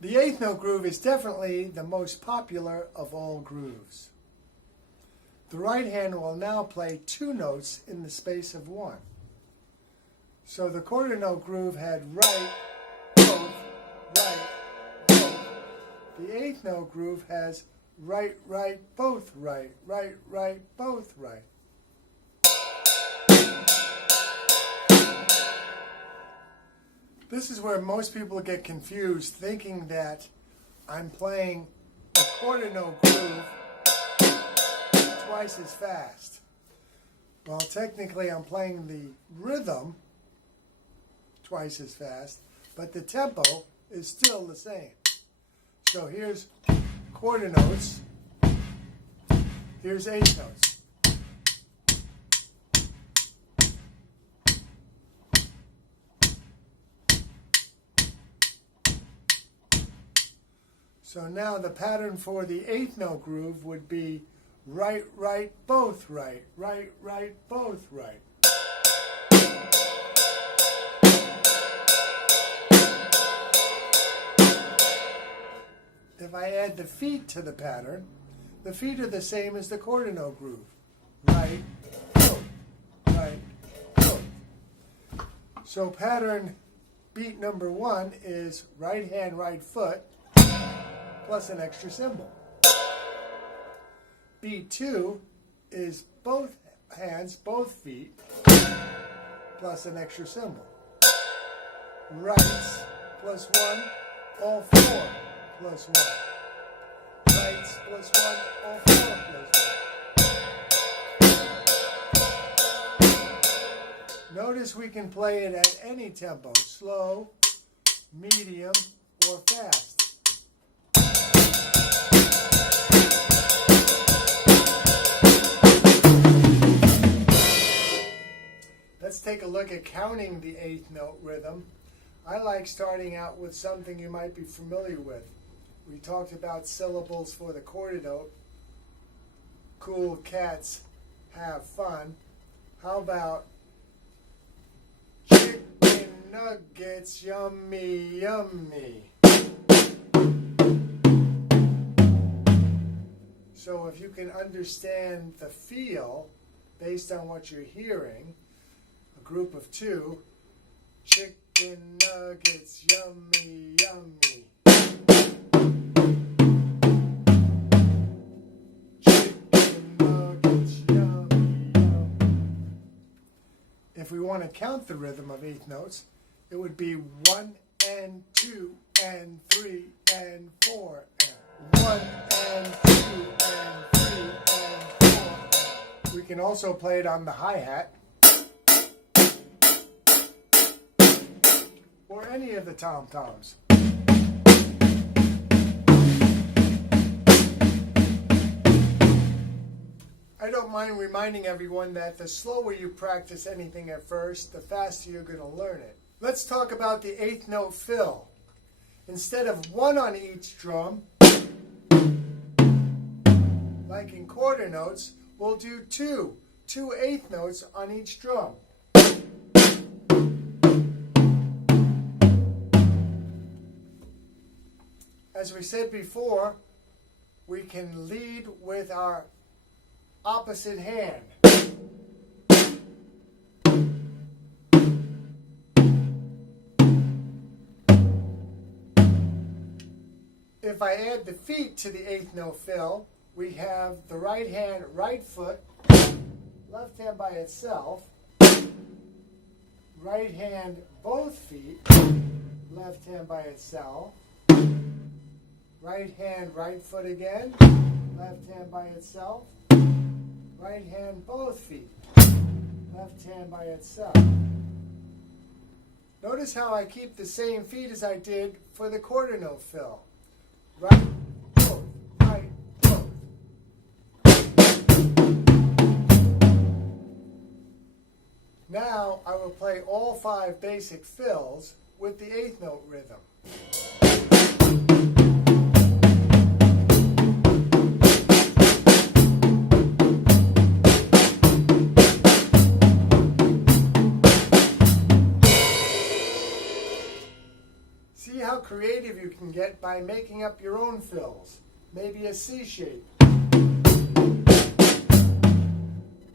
The eighth note groove is definitely the most popular of all grooves. The right hand will now play two notes in the space of one. So the quarter note groove had right, both, right, both. The eighth note groove has right, right, both, right, right, right, both, right. This is where most people get confused, thinking that I'm playing the quarter note groove twice as fast. Well, technically I'm playing the rhythm twice as fast, but the tempo is still the same. So here's quarter notes, here's eighth notes. So now the pattern for the eighth note groove would be right, right, both right, right, right, both right. If I add the feet to the pattern, the feet are the same as the quarter note groove. Right, both, right, both. So pattern beat number 1 is right hand, right foot, plus an extra cymbal. Beat 2 is both hands, both feet, plus an extra cymbal. Rights plus 1, all 4 plus 1. Rights plus 1, all 4 plus 1. Notice we can play it at any tempo, slow, medium, or fast. Let's take a look at counting the eighth note rhythm. I like starting out with something you might be familiar with. We talked about syllables for the quarter note. Cool cats have fun. How about chicken nuggets, yummy, yummy. So if you can understand the feel based on what you're hearing, a group of 2, chicken nuggets, yummy, yummy. Chicken nuggets, yummy, yummy. If we want to count the rhythm of eighth notes, it would be 1 and 2 and 3 and 4 and 1 and 2 and 3 and 4. We can also play it on the hi-hat or any of the tom-toms. I don't mind reminding everyone that the slower you practice anything at first, the faster you're going to learn it. Let's talk about the eighth note fill. Instead of 1 on each drum, like in quarter notes, we'll do 2 eighth notes on each drum. As we said before, we can lead with our opposite hand. If I add the feet to the eighth note fill, we have the right hand, right foot, left hand by itself, right hand, both feet, left hand by itself, right hand, right foot again, left hand by itself, right hand, both feet, left hand by itself. Notice how I keep the same feet as I did for the quarter note fill. Right, both, right, both. Now I will play all 5 basic fills with the eighth note rhythm. See how creative creative you can get by making up your own fills. Maybe a C shape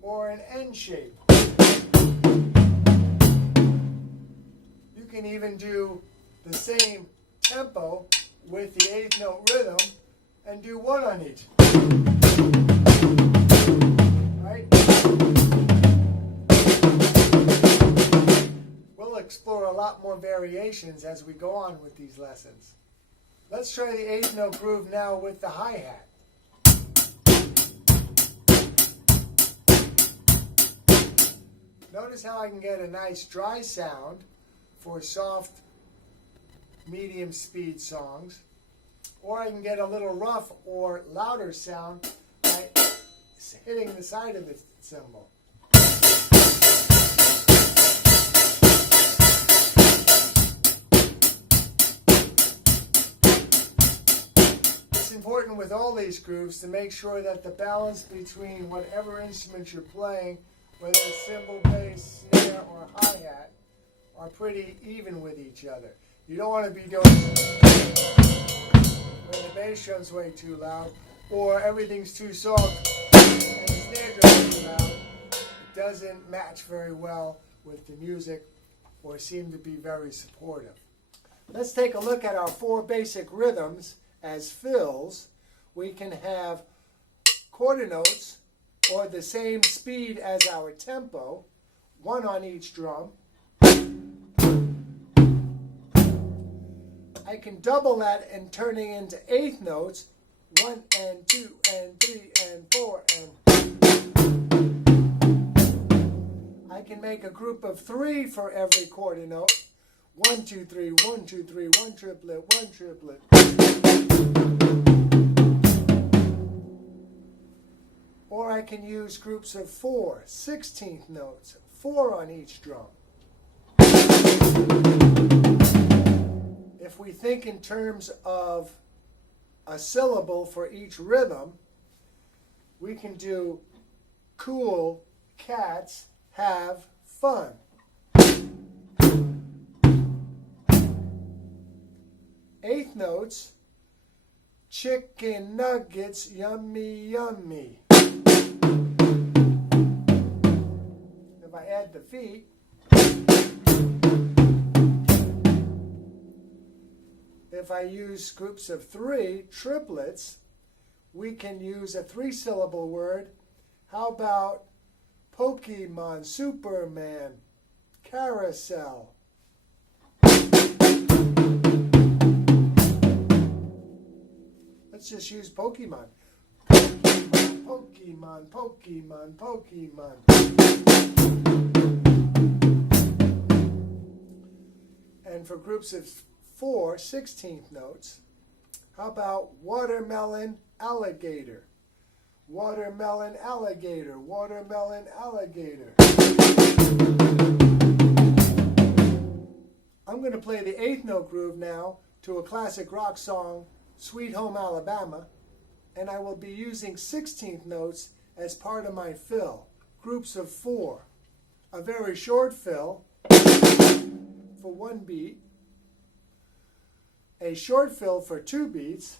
or an N shape. You can even do the same tempo with the 8th note rhythm and do one on each. Right? We'll explore a lot more variations as we go on with these lessons. Let's try the 8th note groove now with the hi-hat. Notice how I can get a nice dry sound for soft, medium speed songs, or I can get a little rough or louder sound by hitting the side of the cymbal. It's important with all these grooves to make sure that the balance between whatever instrument you're playing, whether it's cymbal, bass, snare, or hi-hat, are pretty even with each other. You don't want to be doing when the bass drum's way too loud, or everything's too soft and the snare drum's too loud. It doesn't match very well with the music or seem to be very supportive. Let's take a look at our 4 basic rhythms as fills. We can have quarter notes or the same speed as our tempo, one on each drum. I can double that and turning into 8th notes, 1 and 2 and 3 and 4 and I can make a group of 3 for every quarter note. 1, 2, 3, 1, 2, 3, 1 triplet, 1 triplet. Or I can use groups of 4, 16th notes, 4 on each drum. If we think in terms of a syllable for each rhythm, we can do cool cats have fun. Eighth notes, chicken nuggets, yummy, yummy. If I add the feet, if I use groups of 3, triplets, we can use a 3-syllable word. How about Pokemon, Superman, carousel? Let's just use Pokemon. Pokemon, Pokemon, Pokemon, Pokemon. And for groups of 4, 16th notes, how about watermelon, alligator? Watermelon, alligator, watermelon, alligator. I'm going to play the 8th note groove now to a classic rock song, Sweet Home Alabama, and I will be using 16th notes as part of my fill. Groups of 4. A very short fill for 1 beat, a short fill for 2 beats,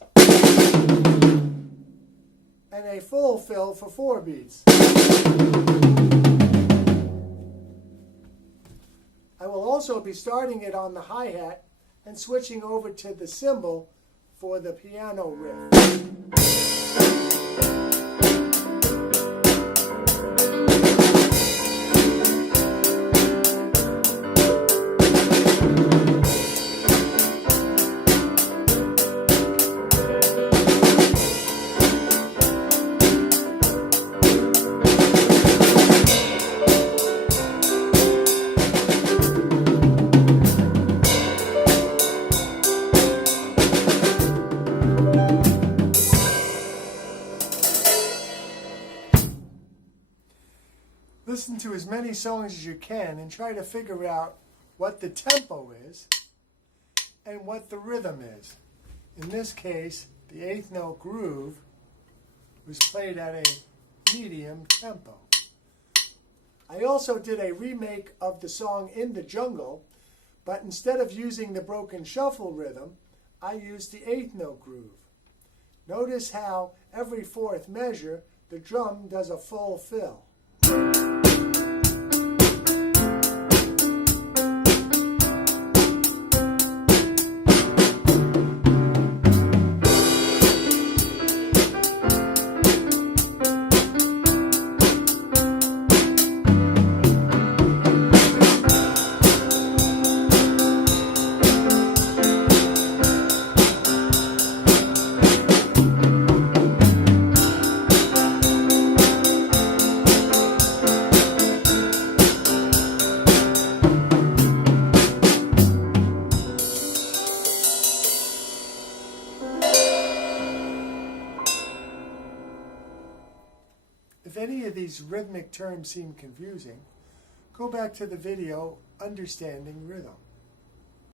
and a full fill for 4 beats. I will also be starting it on the hi-hat and switching over to the cymbal for the piano riff. Listen to as many songs as you can and try to figure out what the tempo is and what the rhythm is. In this case, the 8th note groove was played at a medium tempo. I also did a remake of the song In the Jungle, but instead of using the broken shuffle rhythm, I used the 8th note groove. Notice how every 4th measure, the drum does a full fill. If any of these rhythmic terms seem confusing, go back to the video, Understanding Rhythm.